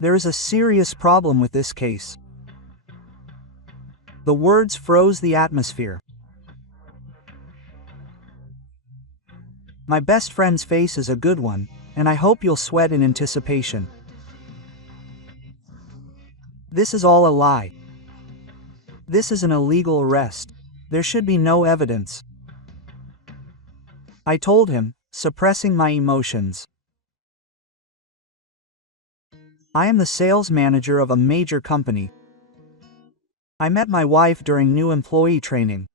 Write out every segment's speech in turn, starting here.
There is a serious problem with this case. The words froze the atmosphere. My best friend's face is a good one, and I hope you'll sweat in anticipation. This is all a lie. This is an illegal arrest. There should be no evidence. I told him, suppressing my emotions. I am the sales manager of a major company. I met my wife during new employee training.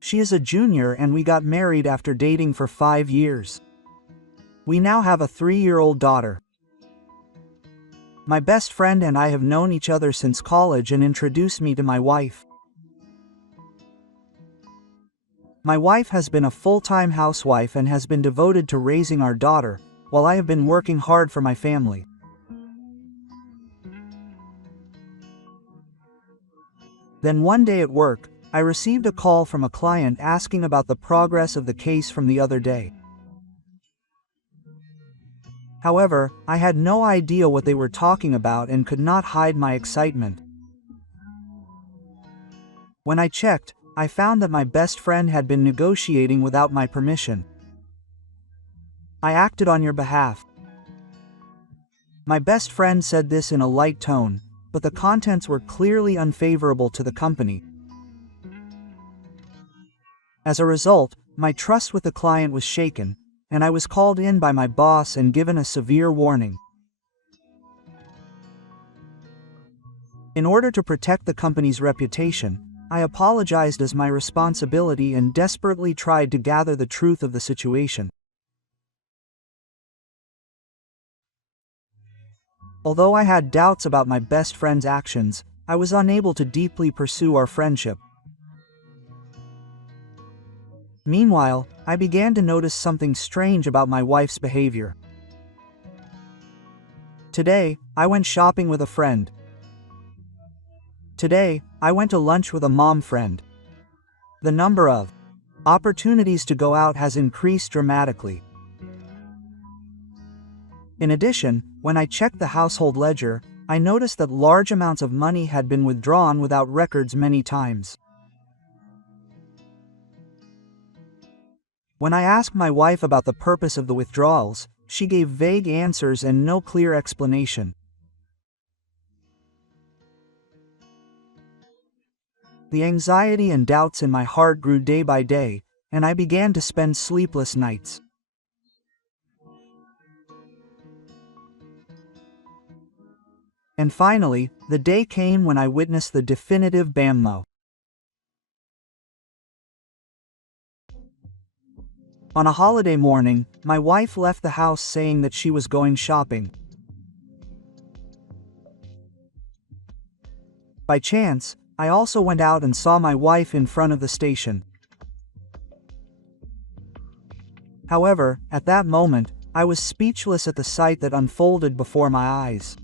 She is a junior and we got married after dating for 5 years. We now have a 3-year-old daughter. My best friend and I have known each other since college and introduced me to my wife. My wife has been a full-time housewife and has been devoted to raising our daughter, while I have been working hard for my family. Then one day at work, I received a call from a client asking about the progress of the case from the other day. However, I had no idea what they were talking about and could not hide my excitement. When I checked, I found that my best friend had been negotiating without my permission. I acted on your behalf. My best friend said this in a light tone, but the contents were clearly unfavorable to the company. As a result, my trust with the client was shaken, and I was called in by my boss and given a severe warning. In order to protect the company's reputation, I apologized as my responsibility and desperately tried to gather the truth of the situation. Although I had doubts about my best friend's actions, I was unable to deeply pursue our friendship. Meanwhile, I began to notice something strange about my wife's behavior. Today, I went shopping with a friend. Today, I went to lunch with a mom friend. The number of opportunities to go out has increased dramatically. In addition, when I checked the household ledger, I noticed that large amounts of money had been withdrawn without records many times. When I asked my wife about the purpose of the withdrawals, she gave vague answers and no clear explanation. The anxiety and doubts in my heart grew day by day, and I began to spend sleepless nights. And finally, the day came when I witnessed the definitive BAMMO. On a holiday morning, my wife left the house saying that she was going shopping. By chance, I also went out and saw my wife in front of the station. However, at that moment, I was speechless at the sight that unfolded before my eyes.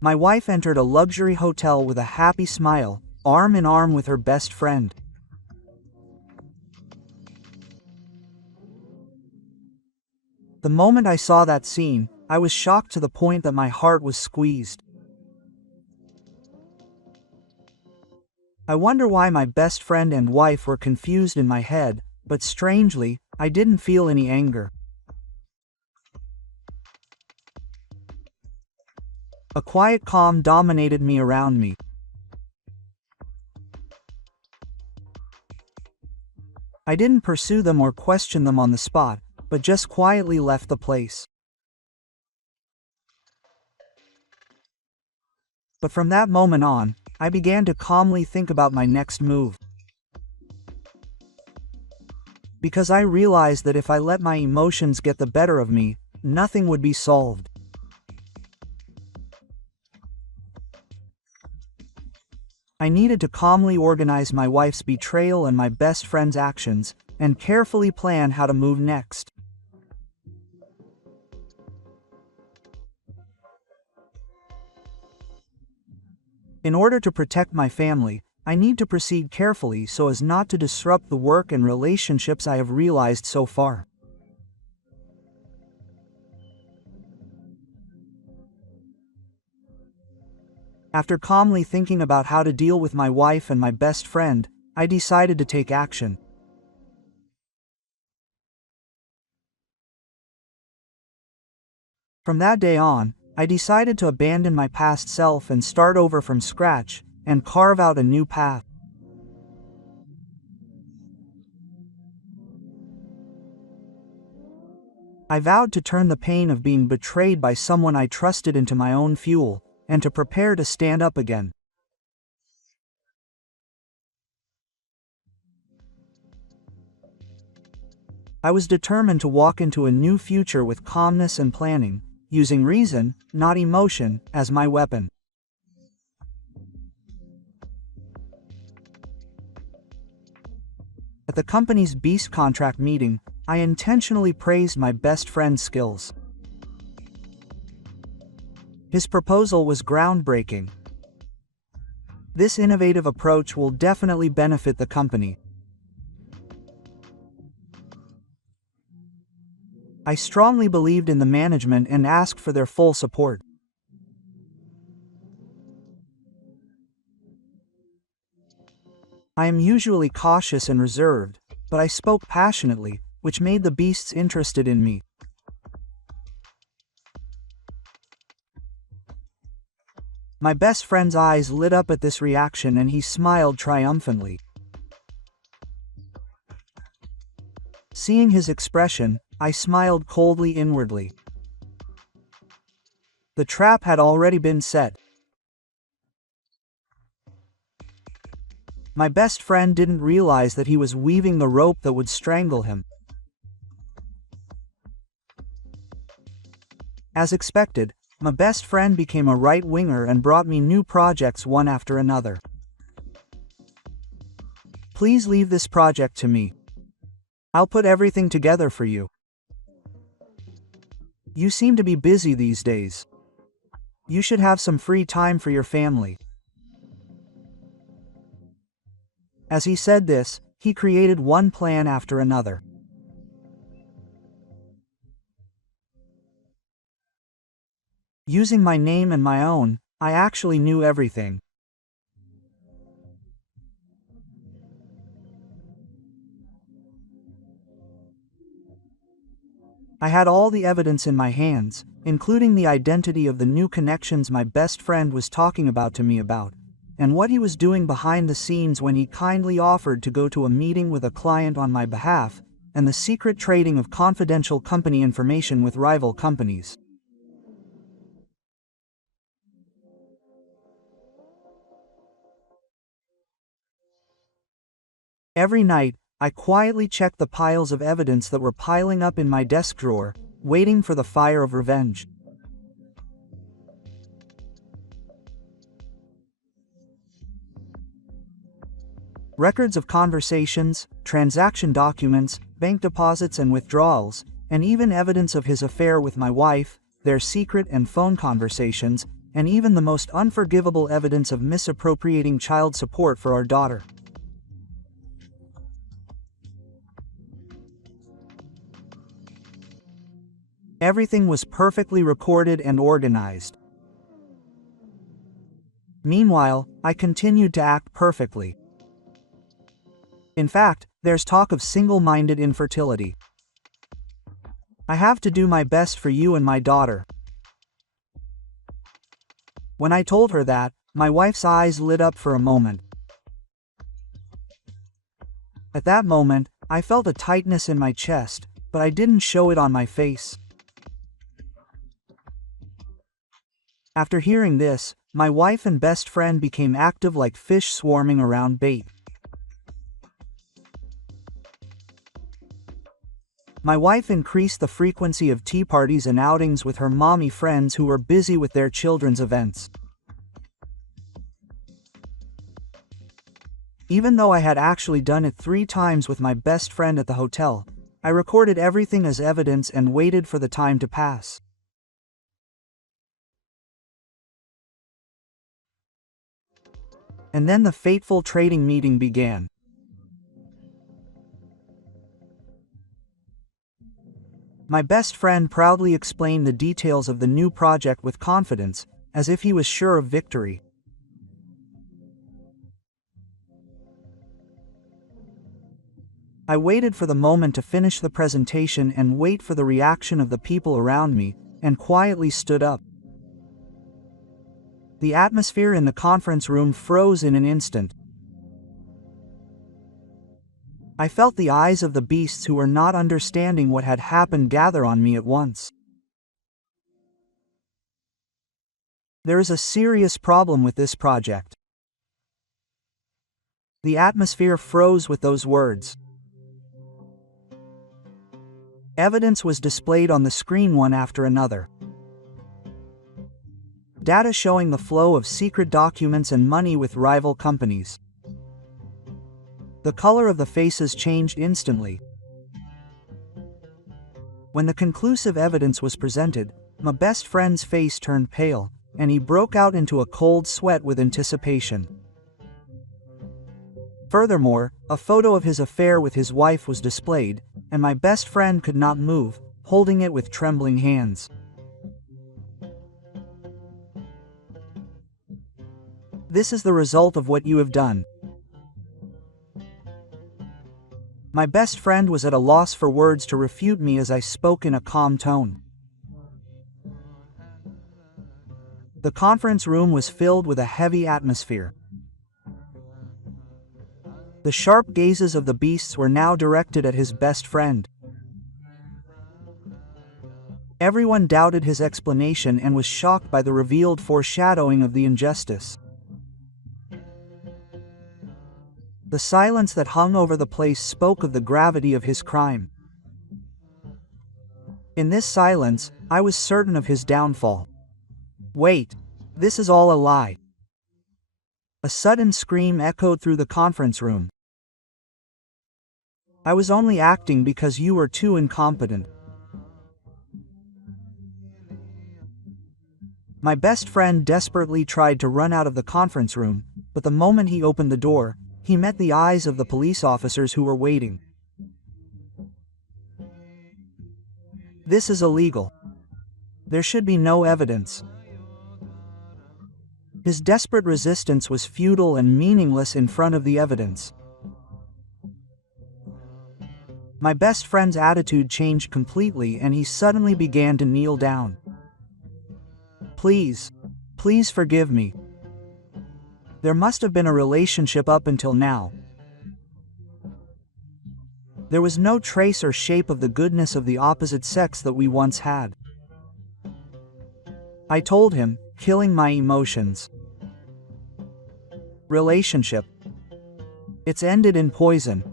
My wife entered a luxury hotel with a happy smile, arm in arm with her best friend. The moment I saw that scene, I was shocked to the point that my heart was squeezed. I wonder why my best friend and wife were confused in my head, but strangely, I didn't feel any anger. A quiet calm dominated me around me. I didn't pursue them or question them on the spot, but just quietly left the place. But from that moment on, I began to calmly think about my next move. Because I realized that if I let my emotions get the better of me, nothing would be solved. I needed to calmly organize my wife's betrayal and my best friend's actions, and carefully plan how to move next. In order to protect my family, I need to proceed carefully so as not to disrupt the work and relationships I have realized so far. After calmly thinking about how to deal with my wife and my best friend, I decided to take action. From that day on, I decided to abandon my past self and start over from scratch, and carve out a new path. I vowed to turn the pain of being betrayed by someone I trusted into my own fuel, and to prepare to stand up again. I was determined to walk into a new future with calmness and planning, using reason, not emotion, as my weapon. At the company's beast contract meeting, I intentionally praised my best friend's skills. His proposal was groundbreaking. This innovative approach will definitely benefit the company. I strongly believed in the management and asked for their full support. I am usually cautious and reserved, but I spoke passionately, which made the beasts interested in me. My best friend's eyes lit up at this reaction and he smiled triumphantly. Seeing his expression, I smiled coldly inwardly. The trap had already been set. My best friend didn't realize that he was weaving the rope that would strangle him. As expected, my best friend became a right-winger and brought me new projects one after another. Please leave this project to me. I'll put everything together for you. You seem to be busy these days. You should have some free time for your family. As he said this, he created one plan after another. Using my name and my own, I actually knew everything. I had all the evidence in my hands, including the identity of the new connections my best friend was talking about to me about, and what he was doing behind the scenes when he kindly offered to go to a meeting with a client on my behalf, and the secret trading of confidential company information with rival companies. Every night, I quietly checked the piles of evidence that were piling up in my desk drawer, waiting for the fire of revenge. Records of conversations, transaction documents, bank deposits and withdrawals, and even evidence of his affair with my wife, their secret and phone conversations, and even the most unforgivable evidence of misappropriating child support for our daughter. Everything was perfectly recorded and organized. Meanwhile, I continued to act perfectly. In fact, there's talk of single-minded infertility. I have to do my best for you and my daughter. When I told her that, my wife's eyes lit up for a moment. At that moment, I felt a tightness in my chest, but I didn't show it on my face. After hearing this, my wife and best friend became active like fish swarming around bait. My wife increased the frequency of tea parties and outings with her mommy friends who were busy with their children's events. Even though I had actually done it 3 times with my best friend at the hotel, I recorded everything as evidence and waited for the time to pass. And then the fateful trading meeting began. My best friend proudly explained the details of the new project with confidence, as if he was sure of victory. I waited for the moment to finish the presentation and wait for the reaction of the people around me, and quietly stood up. The atmosphere in the conference room froze in an instant. I felt the eyes of the beasts who were not understanding what had happened gather on me at once. There is a serious problem with this project. The atmosphere froze with those words. Evidence was displayed on the screen one after another. Data showing the flow of secret documents and money with rival companies. The color of the faces changed instantly. When the conclusive evidence was presented, my best friend's face turned pale, and he broke out into a cold sweat with anticipation. Furthermore, a photo of his affair with his wife was displayed, and my best friend could not move, holding it with trembling hands. This is the result of what you have done. My best friend was at a loss for words to refute me as I spoke in a calm tone. The conference room was filled with a heavy atmosphere. The sharp gazes of the beasts were now directed at his best friend. Everyone doubted his explanation and was shocked by the revealed foreshadowing of the injustice. The silence that hung over the place spoke of the gravity of his crime. In this silence, I was certain of his downfall. Wait, this is all a lie. A sudden scream echoed through the conference room. I was only acting because you were too incompetent. My best friend desperately tried to run out of the conference room, but the moment he opened the door, he met the eyes of the police officers who were waiting. This is illegal. There should be no evidence. His desperate resistance was futile and meaningless in front of the evidence. My best friend's attitude changed completely and he suddenly began to kneel down. Please forgive me. There must have been a relationship up until now. There was no trace or shape of the goodness of the opposite sex that we once had. I told him, killing my emotions. Relationship. It's ended in poison.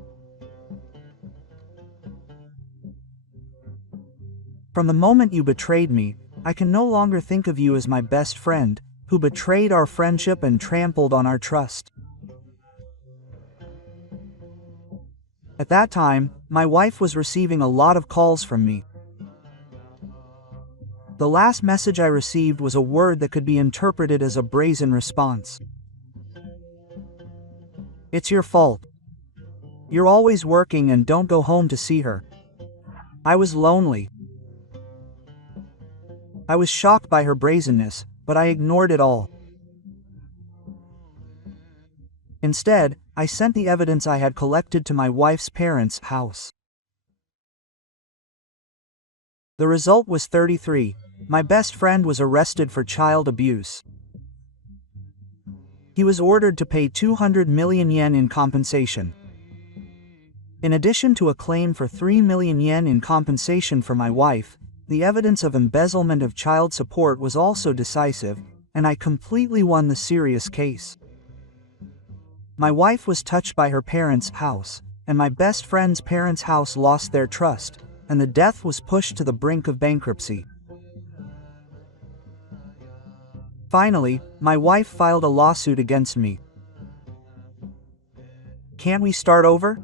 From the moment you betrayed me, I can no longer think of you as my best friend, who betrayed our friendship and trampled on our trust. At that time, my wife was receiving a lot of calls from me. The last message I received was a word that could be interpreted as a brazen response. It's your fault. You're always working and don't go home to see her. I was lonely. I was shocked by her brazenness, but I ignored it all. Instead, I sent the evidence I had collected to my wife's parents' house. The result was 33. My best friend was arrested for child abuse. He was ordered to pay 200 million yen in compensation. In addition to a claim for 3 million yen in compensation for my wife, the evidence of embezzlement of child support was also decisive, and I completely won the serious case. My wife was touched by her parents' house, and my best friend's parents' house lost their trust, and the death was pushed to the brink of bankruptcy. Finally, my wife filed a lawsuit against me. Can't we start over?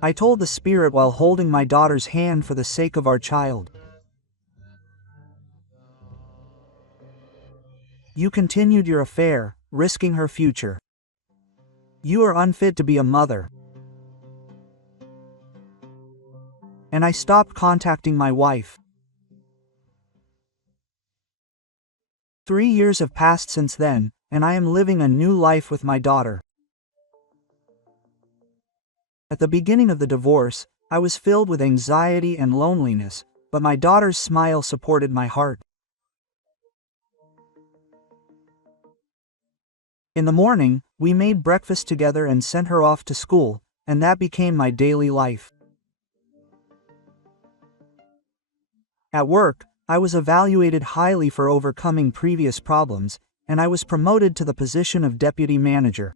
I told the spirit while holding my daughter's hand for the sake of our child. You continued your affair, risking her future. You are unfit to be a mother. And I stopped contacting my wife. 3 years have passed since then, and I am living a new life with my daughter. At the beginning of the divorce, I was filled with anxiety and loneliness, but my daughter's smile supported my heart. In the morning, we made breakfast together and sent her off to school, and that became my daily life. At work, I was evaluated highly for overcoming previous problems, and I was promoted to the position of deputy manager.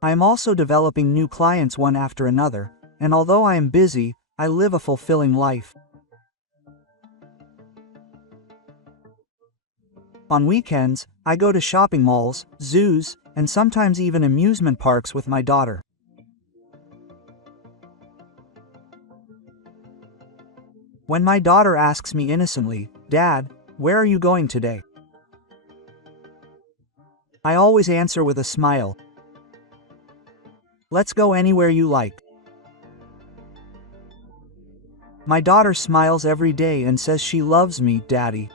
I am also developing new clients one after another, and although I am busy, I live a fulfilling life. On weekends, I go to shopping malls, zoos, and sometimes even amusement parks with my daughter. When my daughter asks me innocently, "Dad, where are you going today?" I always answer with a smile. "Let's go anywhere you like." My daughter smiles every day and says she loves me, Daddy.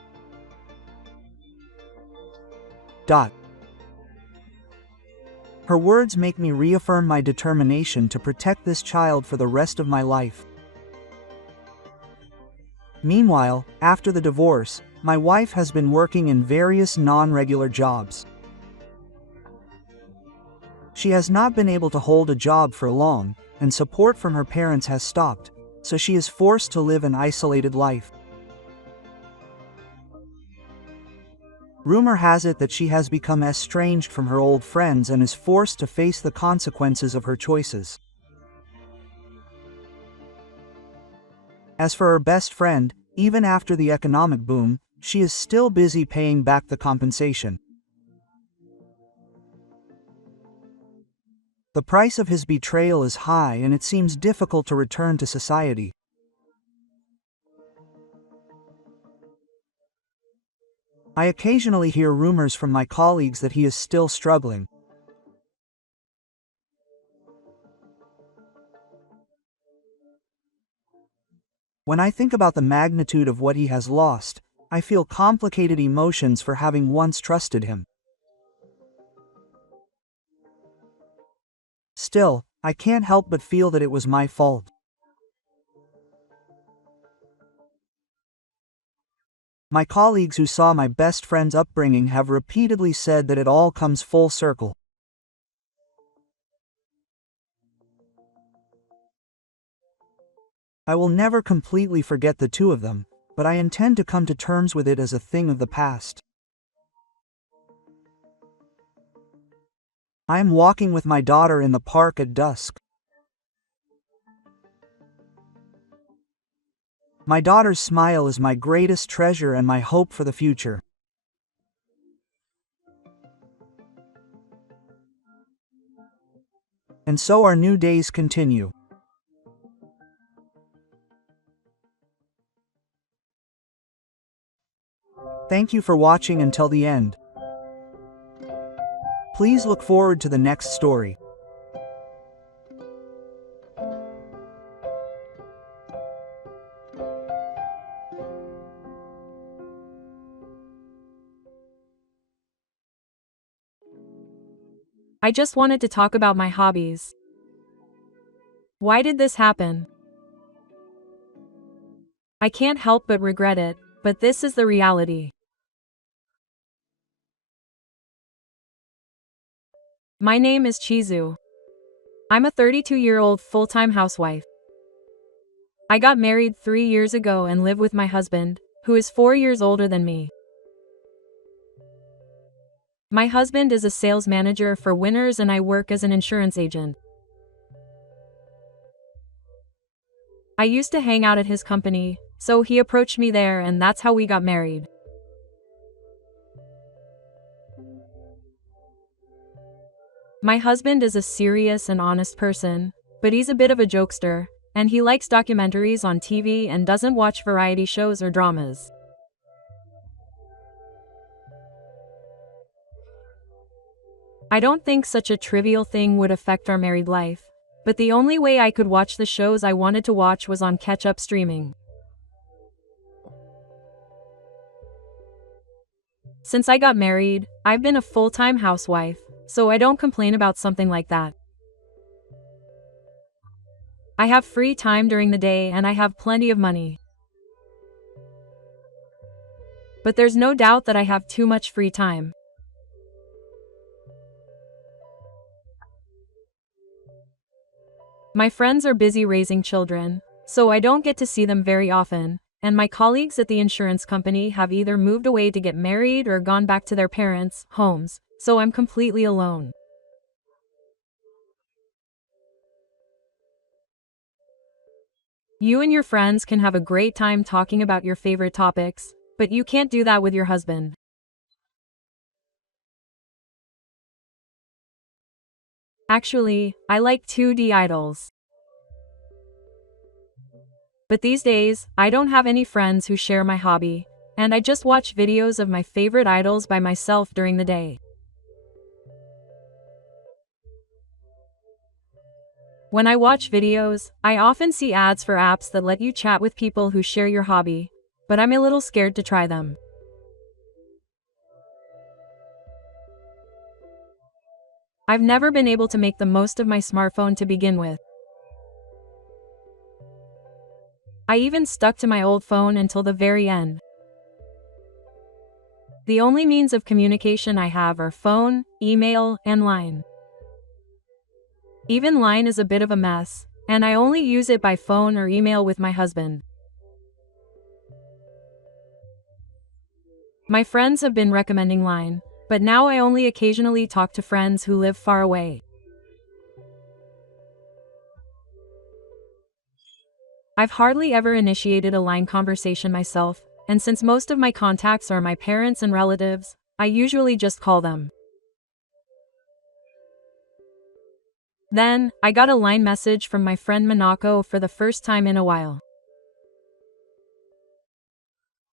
Her words make me reaffirm my determination to protect this child for the rest of my life. Meanwhile, after the divorce, my wife has been working in various non-regular jobs. She has not been able to hold a job for long, and support from her parents has stopped, so she is forced to live an isolated life. Rumor has it that she has become estranged from her old friends and is forced to face the consequences of her choices. As for her best friend, even after the economic boom, she is still busy paying back the compensation. The price of his betrayal is high and it seems difficult to return to society. I occasionally hear rumors from my colleagues that he is still struggling. When I think about the magnitude of what he has lost, I feel complicated emotions for having once trusted him. Still, I can't help but feel that it was my fault. My colleagues who saw my best friend's upbringing have repeatedly said that it all comes full circle. I will never completely forget the two of them, but I intend to come to terms with it as a thing of the past. I am walking with my daughter in the park at dusk. My daughter's smile is my greatest treasure and my hope for the future. And so our new days continue. Thank you for watching until the end. Please look forward to the next story. I just wanted to talk about my hobbies. Why did this happen? I can't help but regret it, but this is the reality. My name is Chizu. I'm a 32-year-old full-time housewife. I got married 3 years ago and live with my husband, who is 4 years older than me. My husband is a sales manager for Winners and I work as an insurance agent. I used to hang out at his company, so he approached me there and that's how we got married. My husband is a serious and honest person, but he's a bit of a jokester, and he likes documentaries on TV and doesn't watch variety shows or dramas. I don't think such a trivial thing would affect our married life, but the only way I could watch the shows I wanted to watch was on catch-up streaming. Since I got married, I've been a full-time housewife, so I don't complain about something like that. I have free time during the day and I have plenty of money. But there's no doubt that I have too much free time. My friends are busy raising children, so I don't get to see them very often, and my colleagues at the insurance company have either moved away to get married or gone back to their parents' homes, so I'm completely alone. You and your friends can have a great time talking about your favorite topics, but you can't do that with your husband. Actually, I like 2D idols. But these days, I don't have any friends who share my hobby, and I just watch videos of my favorite idols by myself during the day. When I watch videos, I often see ads for apps that let you chat with people who share your hobby, but I'm a little scared to try them. I've never been able to make the most of my smartphone to begin with. I even stuck to my old phone until the very end. The only means of communication I have are phone, email, and Line. Even Line is a bit of a mess, and I only use it by phone or email with my husband. My friends have been recommending Line, but now I only occasionally talk to friends who live far away. I've hardly ever initiated a Line conversation myself, and since most of my contacts are my parents and relatives, I usually just call them. Then, I got a Line message from my friend Minako for the first time in a while.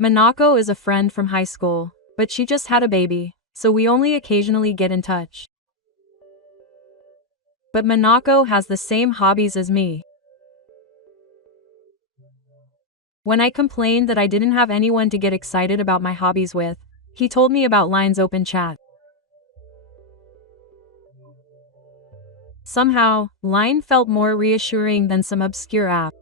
Minako is a friend from high school, but she just had a baby, so we only occasionally get in touch. But Minako has the same hobbies as me. When I complained that I didn't have anyone to get excited about my hobbies with, he told me about Line's open chat. Somehow, Line felt more reassuring than some obscure app.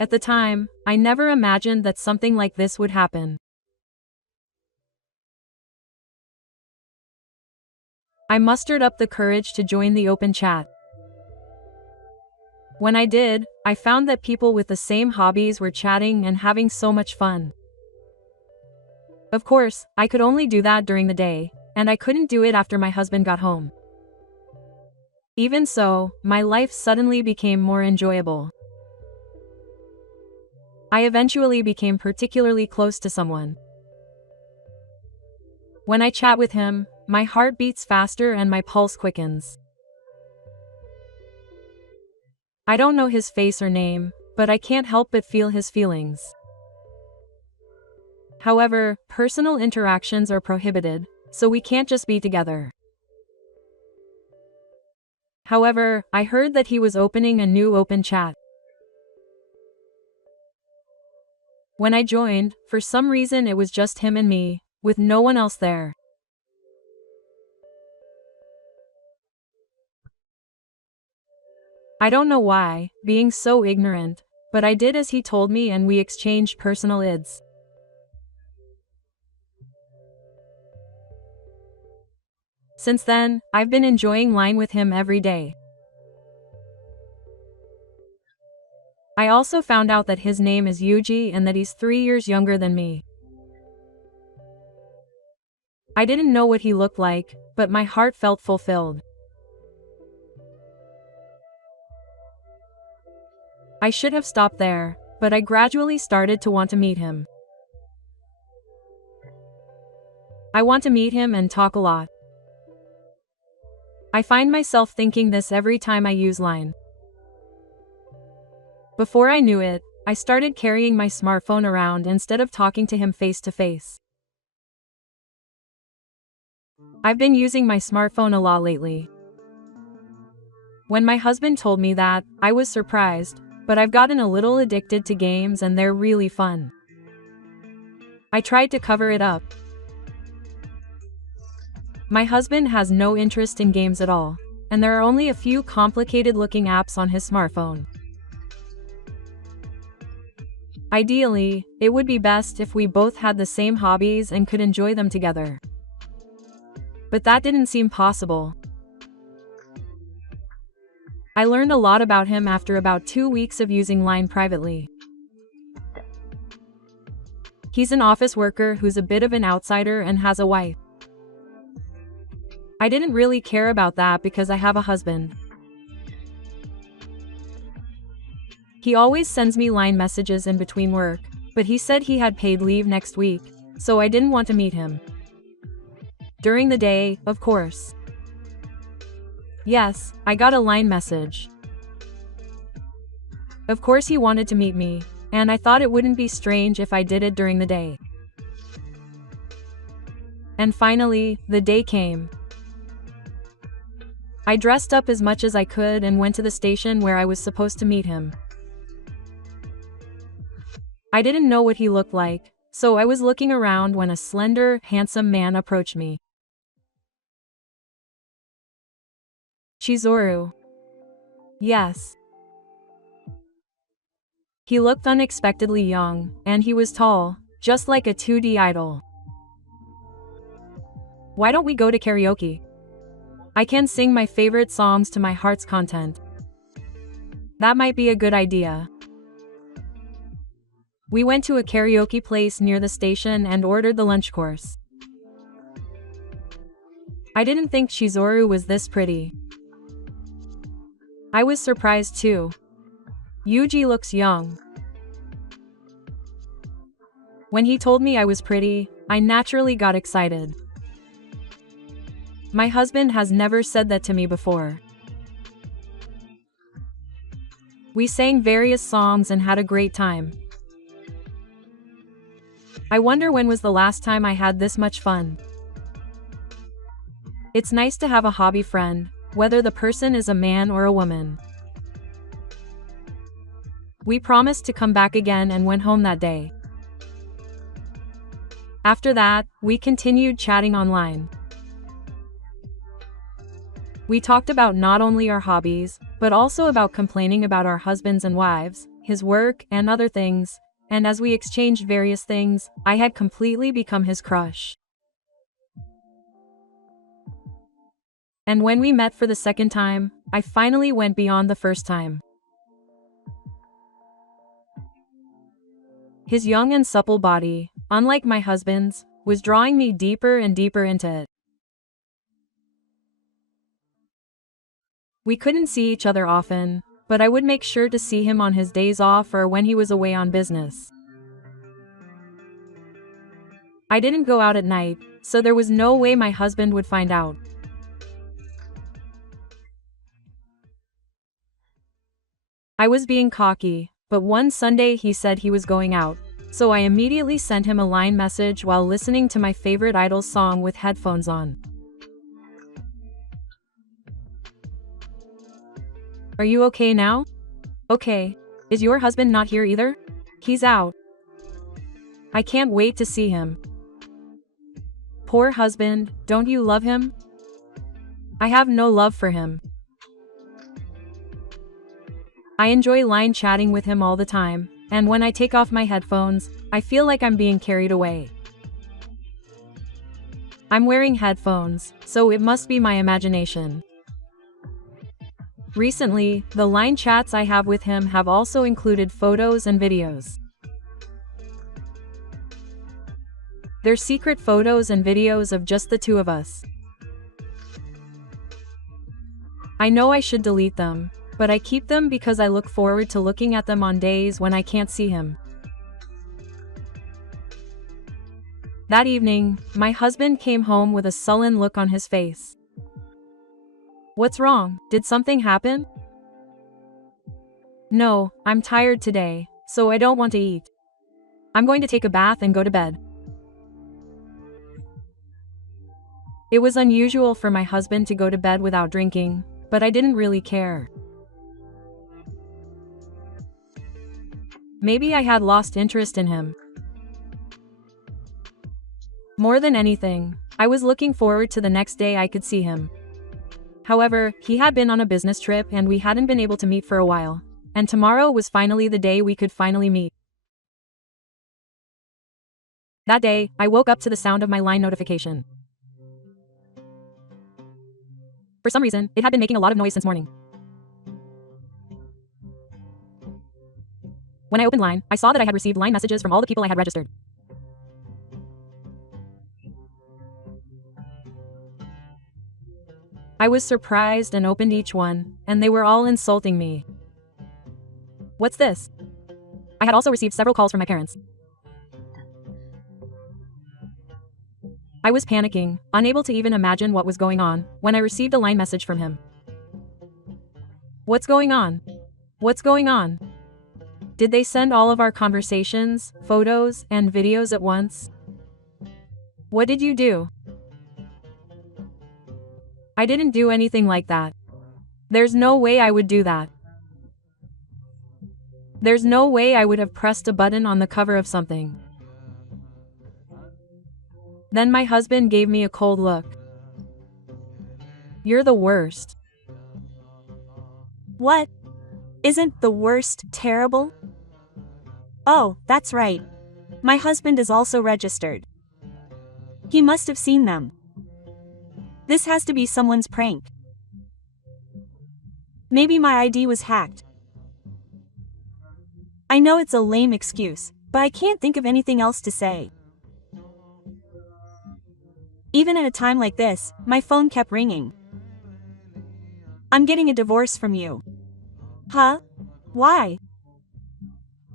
At the time, I never imagined that something like this would happen. I mustered up the courage to join the open chat. When I did, I found that people with the same hobbies were chatting and having so much fun. Of course, I could only do that during the day, and I couldn't do it after my husband got home. Even so, my life suddenly became more enjoyable. I eventually became particularly close to someone. When I chat with him, my heart beats faster and my pulse quickens. I don't know his face or name, but I can't help but feel his feelings. However, personal interactions are prohibited, so we can't just be together. However, I heard that he was opening a new open chat. When I joined, for some reason it was just him and me, with no one else there. I don't know why, being so ignorant, but I did as he told me and we exchanged personal ids. Since then, I've been enjoying Line with him every day. I also found out that his name is Yuji and that he's 3 years younger than me. I didn't know what he looked like, but my heart felt fulfilled. I should have stopped there, but I gradually started to want to meet him. I want to meet him and talk a lot. I find myself thinking this every time I use Line. Before I knew it, I started carrying my smartphone around instead of talking to him face to face. I've been using my smartphone a lot lately. When my husband told me that, I was surprised, but I've gotten a little addicted to games and they're really fun. I tried to cover it up. My husband has no interest in games at all, and there are only a few complicated-looking apps on his smartphone. Ideally, it would be best if we both had the same hobbies and could enjoy them together. But that didn't seem possible. I learned a lot about him after about 2 weeks of using Line privately. He's an office worker who's a bit of an outsider and has a wife. I didn't really care about that because I have a husband. He always sends me Line messages in between work, but he said he had paid leave next week, so I didn't want to meet him. During the day, of course. Yes, I got a Line message. Of course he wanted to meet me, and I thought it wouldn't be strange if I did it during the day. And finally, the day came. I dressed up as much as I could and went to the station where I was supposed to meet him. I didn't know what he looked like, so I was looking around when a slender, handsome man approached me. Chizuru. Yes. He looked unexpectedly young, and he was tall, just like a 2D idol. Why don't we go to karaoke? I can sing my favorite songs to my heart's content. That might be a good idea. We went to a karaoke place near the station and ordered the lunch course. I didn't think Chizuru was this pretty. I was surprised too. Yuji looks young. When he told me I was pretty, I naturally got excited. My husband has never said that to me before. We sang various songs and had a great time. I wonder when was the last time I had this much fun. It's nice to have a hobby friend, whether the person is a man or a woman. We promised to come back again and went home that day. After that, we continued chatting online. We talked about not only our hobbies, but also about complaining about our husbands and wives, his work, and other things, and as we exchanged various things, I had completely become his crush. And when we met for the second time, I finally went beyond the first time. His young and supple body, unlike my husband's, was drawing me deeper and deeper into it. We couldn't see each other often, but I would make sure to see him on his days off or when he was away on business. I didn't go out at night, so there was no way my husband would find out. I was being cocky, but one Sunday he said he was going out, so I immediately sent him a Line message while listening to my favorite Idol song with headphones on. Are you okay now? Okay. Is your husband not here either? He's out. I can't wait to see him. Poor husband, don't you love him? I have no love for him. I enjoy Line chatting with him all the time, and when I take off my headphones, I feel like I'm being carried away. I'm wearing headphones, so it must be my imagination. Recently, the Line chats I have with him have also included photos and videos. They're secret photos and videos of just the two of us. I know I should delete them, but I keep them because I look forward to looking at them on days when I can't see him. That evening, my husband came home with a sullen look on his face. What's wrong? Did something happen? No, I'm tired today, so I don't want to eat. I'm going to take a bath and go to bed. It was unusual for my husband to go to bed without drinking, but I didn't really care. Maybe I had lost interest in him. More than anything, I was looking forward to the next day I could see him. However, he had been on a business trip and we hadn't been able to meet for a while. And tomorrow was finally the day we could finally meet. That day, I woke up to the sound of my line notification. For some reason, it had been making a lot of noise since morning. When I opened Line, I saw that I had received Line messages from all the people I had registered. I was surprised and opened each one, and they were all insulting me. What's this? I had also received several calls from my parents. I was panicking, unable to even imagine what was going on, when I received a Line message from him. What's going on? What's going on? Did they send all of our conversations, photos, and videos at once? What did you do? I didn't do anything like that. There's no way I would do that. There's no way I would have pressed a button on the cover of something. Then my husband gave me a cold look. You're the worst. What? Isn't the worst terrible? Oh, that's right. My husband is also registered. He must have seen them. This has to be someone's prank. Maybe my ID was hacked. I know it's a lame excuse, but I can't think of anything else to say. Even at a time like this, my phone kept ringing. I'm getting a divorce from you. Huh? Why?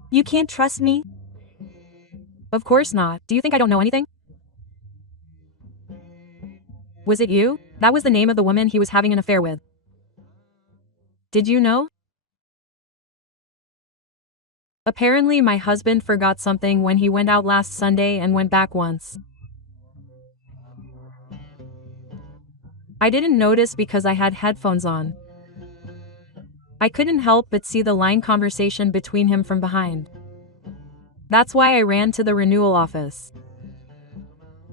You can't trust me? Of course not. Do you think I don't know anything? Was it you? That was the name of the woman he was having an affair with. Did you know? Apparently my husband forgot something when he went out last Sunday and went back once. I didn't notice because I had headphones on. I couldn't help but see the Line conversation between him from behind. That's why I ran to the renewal office.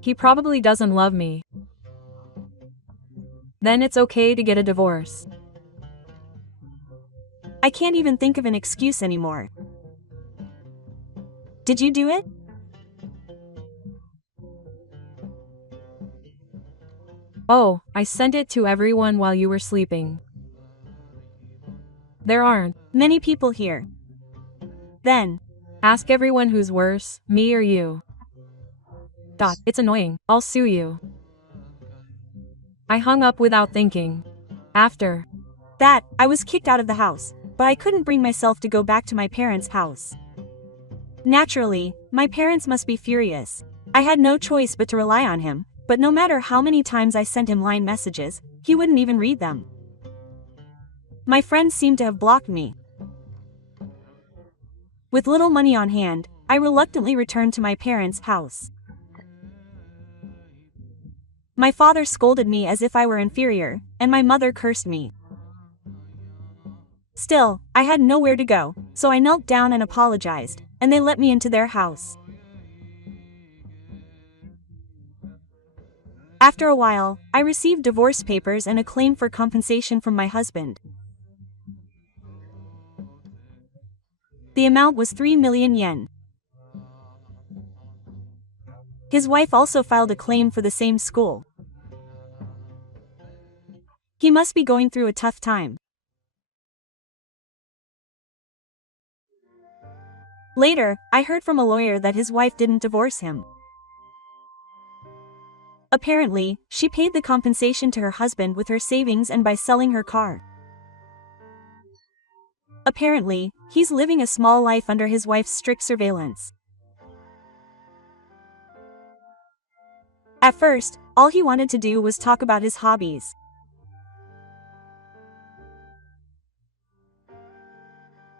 He probably doesn't love me. Then it's okay to get a divorce. I can't even think of an excuse anymore. Did you do it? Oh, I sent it to everyone while you were sleeping. There aren't Many people here. Then, ask everyone who's worse, me or you. It's annoying. I'll sue you. I hung up without thinking. After that, I was kicked out of the house, but I couldn't bring myself to go back to my parents' house. Naturally, my parents must be furious. I had no choice but to rely on him, but no matter how many times I sent him Line messages, he wouldn't even read them. My friends seemed to have blocked me. With little money on hand, I reluctantly returned to my parents' house. My father scolded me as if I were inferior, and my mother cursed me. Still, I had nowhere to go, so I knelt down and apologized, and they let me into their house. After a while, I received divorce papers and a claim for compensation from my husband. The amount was 3 million yen. His wife also filed a claim for the same school. He must be going through a tough time. Later, I heard from a lawyer that his wife didn't divorce him. Apparently, she paid the compensation to her husband with her savings and by selling her car. Apparently, he's living a small life under his wife's strict surveillance. At first, all he wanted to do was talk about his hobbies.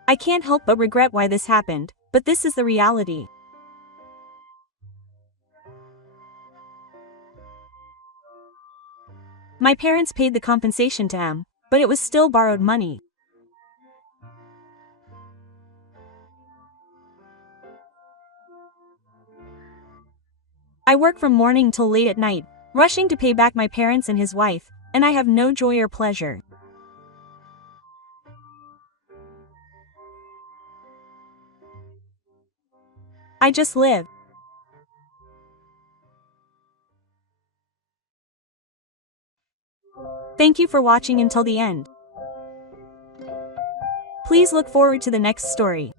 I can't help but regret why this happened, but this is the reality. My parents paid the compensation to him, but it was still borrowed money. I work from morning till late at night, rushing to pay back my parents and his wife, and I have no joy or pleasure. I just live. Thank you for watching until the end. Please look forward to the next story.